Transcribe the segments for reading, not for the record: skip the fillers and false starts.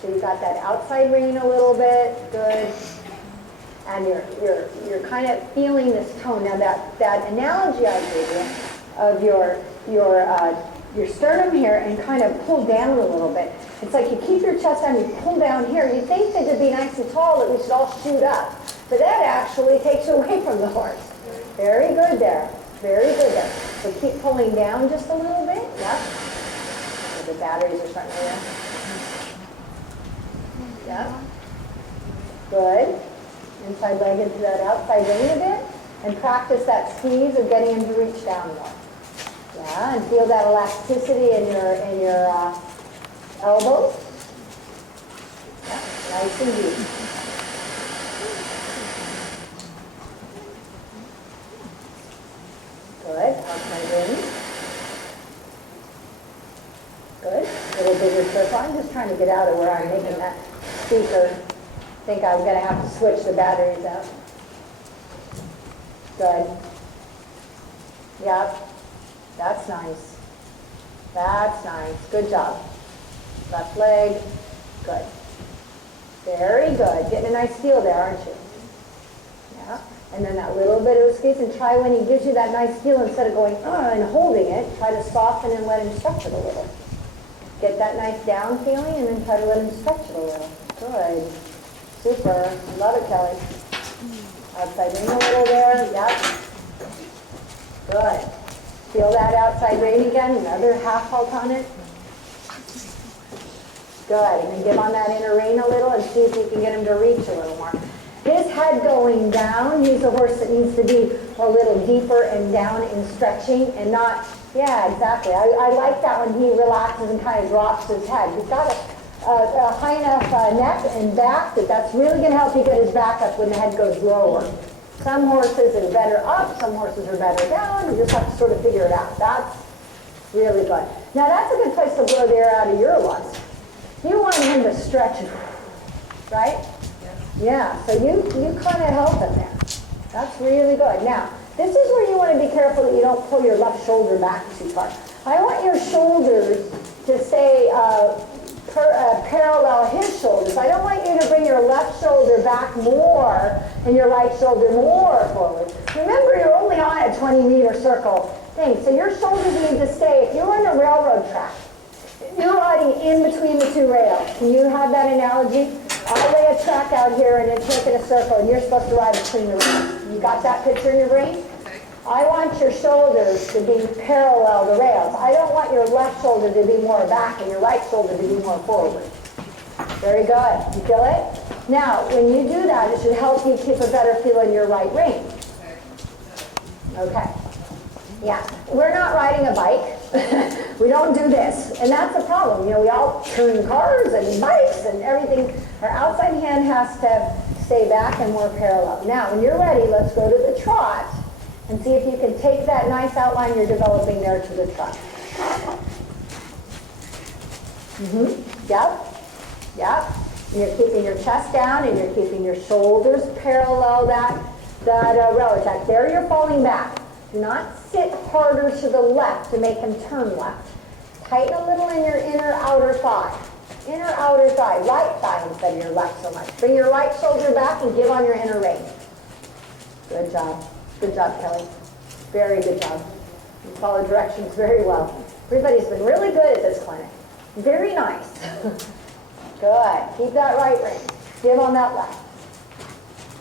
So you've got that outside rein a little bit, good. And you're kind of feeling this tone. Now that analogy I gave you of your sternum here and kind of pull down a little bit. It's like you keep your chest down, you pull down here. You think that to be nice and tall that we should all shoot up. But that actually takes you away from the horse. Very good there. Very good there. So keep pulling down just a little bit. Yep. So the batteries are starting to run. Yep. Good. Inside leg into that outside rein a bit. And practice that squeeze of getting him to reach down more. Yeah, and feel that elasticity in your elbows. Yeah, nice and deep. Good. Outside rein. Good. A little bigger circle. I'm just trying to get out of where I'm making that speaker. I think I'm going to have to switch the batteries out. Good. Yep. That's nice. That's nice. Good job. Left leg. Good. Very good. Getting a nice feel there, aren't you? Yeah. And then that little bit of a squeeze, and try when he gives you that nice feel, instead of going, and holding it, try to soften and let him stretch it a little. Get that nice down feeling, and then try to let him stretch it a little. Good. Super. Love it, Kelly. Outside rein a little there. Yep. Good. Feel that outside rein again. Another half halt on it. Good. And then give on that inner rein a little and see if you can get him to reach a little more. His head going down. He's a horse that needs to be a little deeper and down in stretching and not, yeah, exactly. I like that when he relaxes and kind of drops his head. He's got a high enough neck and back that's really going to help you get his back up when the head goes lower. Some horses are better up, some horses are better down. You just have to sort of figure it out. That's really good. Now that's a good place to blow the air out of your lungs. You want him to stretch, right? Yeah, so you kind of help him there. That's really good. Now, this is where you want to be careful that you don't pull your left shoulder back too far. I want your shoulders to stay parallel his shoulders. I don't want you to bring your left shoulder back more and your right shoulder more forward. Remember, you're only on a 20-meter circle thing, so your shoulders need to stay. If you're on a railroad track, you're riding in between the two rails. Can you have that analogy? I lay a track out here and it's making a circle, and you're supposed to ride between the rails. You got that picture in your brain? I want your shoulders to be parallel to rails. I don't want your left shoulder to be more back and your right shoulder to be more forward. Very good. You feel it? Now, when you do that, it should help you keep a better feel in your right rein. Okay. Yeah. We're not riding a bike. We don't do this. And that's a problem. You know, we all turn cars and bikes and everything. Our outside hand has to stay back and more parallel. Now, when you're ready, let's go to the trot. And see if you can take that nice outline you're developing there to the trot. Yep. Yep. And you're keeping your chest down and you're keeping your shoulders parallel that railroad track. There you're falling back. Do not sit harder to the left to make him turn left. Tighten a little in your inner outer thigh. Inner outer thigh. Right thigh instead of your left so much. Bring your right shoulder back and give on your inner rein. Good job. Good job, Kelly. Very good job. You follow directions very well. Everybody's been really good at this clinic. Very nice. Good. Keep that right rein. Give on that left.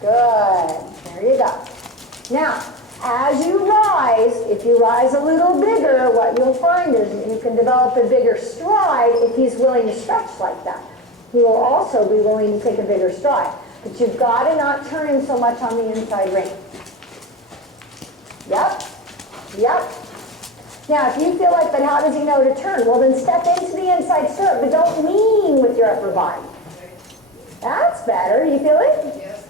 Good. There you go. Now, as you rise, if you rise a little bigger, what you'll find is you can develop a bigger stride if he's willing to stretch like that. He will also be willing to take a bigger stride. But you've got to not turn him so much on the inside rein. Yep. Yep. Now, if you feel like, but how does he know to turn? Well, then step into the inside stirrup, but don't lean with your upper body. That's better. You feel it? Yes.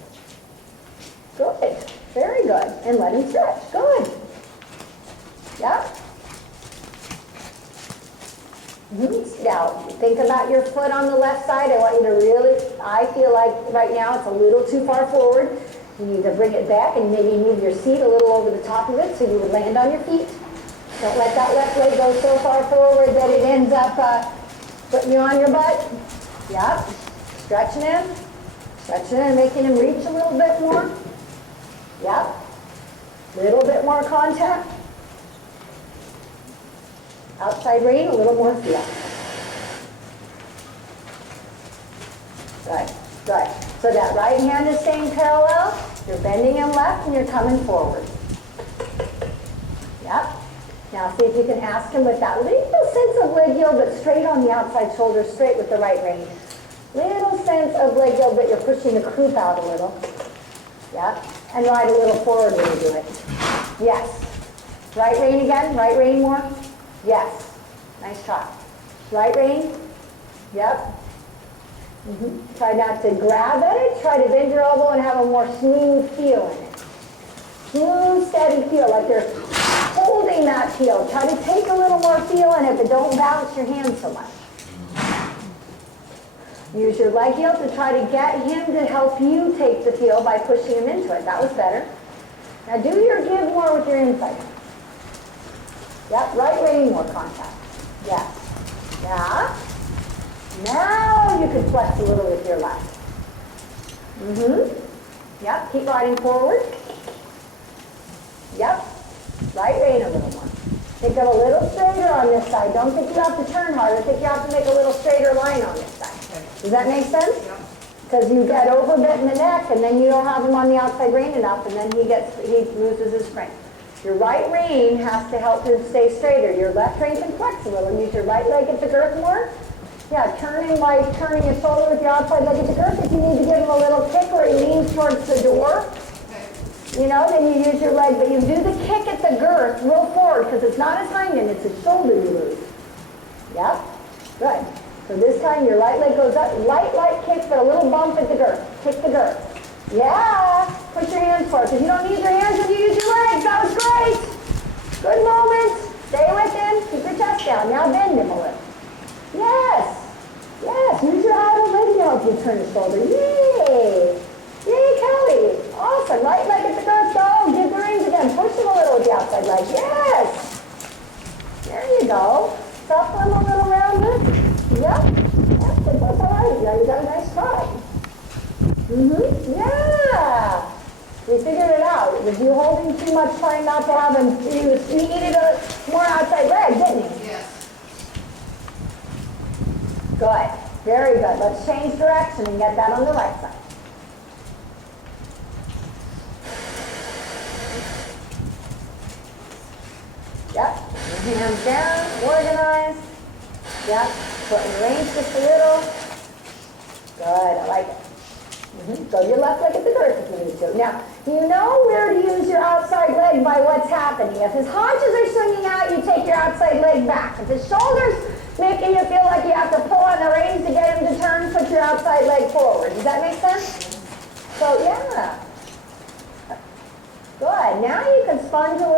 Good. Very good. And let him stretch. Good. Yep. Now, think about your foot on the left side. I want you to really, I feel like right now it's a little too far forward. You need to bring it back and maybe move your seat a little over the top of it so you would land on your feet. Don't let that left leg go so far forward that it ends up putting you on your butt. Yep. Stretching him, making him reach a little bit more. Yep. Little bit more contact. Outside rein, a little more feel. Good, good. So that right hand is staying parallel. You're bending him left and you're coming forward. Yep. Now see if you can ask him with that little sense of leg yield, but straight on the outside shoulder, straight with the right rein. Little sense of leg yield, but you're pushing the croup out a little. Yep. And ride a little forward when you do it. Yes. Right rein again. Right rein more. Yes. Nice try. Right rein. Yep. Try not to grab at it. Try to bend your elbow and have a more smooth feel in it. Smooth, steady feel, like you're holding that feel. Try to take a little more feel in it, but don't bounce your hand so much. Use your leg yield to try to get him to help you take the feel by pushing him into it. That was better. Now do your give more with your inside. Yep, right rein, more contact. Yes. Yeah. Now you can flex a little with your left. Yep, keep riding forward. Yep. Right rein a little more. Think of a little straighter on this side. Don't think you have to turn harder. Think you have to make a little straighter line on this side. Does that make sense? Because you get overbent in the neck, and then you don't have him on the outside rein enough, and then he loses his strength. Your right rein has to help him stay straighter. Your left rein can flex a little. Use your right leg at the girth more. Yeah, turning like turning your shoulder with your outside leg at the girth. If you need to give him a little kick where he leans towards the door, you know, then you use your leg. But you do the kick at the girth real forward because it's not his hind end, it's his shoulder you lose. Yep, good. So this time your right leg goes up, light kick, but a little bump at the girth. Kick the girth. Yeah, push your hands forward. Because you don't need your hands when you use your legs. That was great. Good moment. Stay with him. Keep your chest down. Now bend him a little. Yes. Yes. Use your outer leg now if you turn the shoulder. Yay. Yay, Kelly. Awesome. Right leg at the girth. Go. Give the reins again. Push him a little with the outside leg. Yes. There you go. Shuffle him a little round. Yep. That's all right. Yeah, you got a nice try. Yeah. We figured it out. Was you holding too much trying not to have him? He needed a more outside leg, didn't he? Yes. Good. Very good. Let's change direction and get that on the right side. Yep. Your hands down. Organized. Yep. Put in range just a little. Good. I like it. Go your left leg at the girth if you need to. Now, you know where to use your outside leg by what's happening. If his haunches are swinging out, you take your outside leg back. If his shoulders making you feel like you have to pull on the reins to get him to turn, put your outside leg forward. Does that make sense? So, yeah. Good. Now you can sponge a little.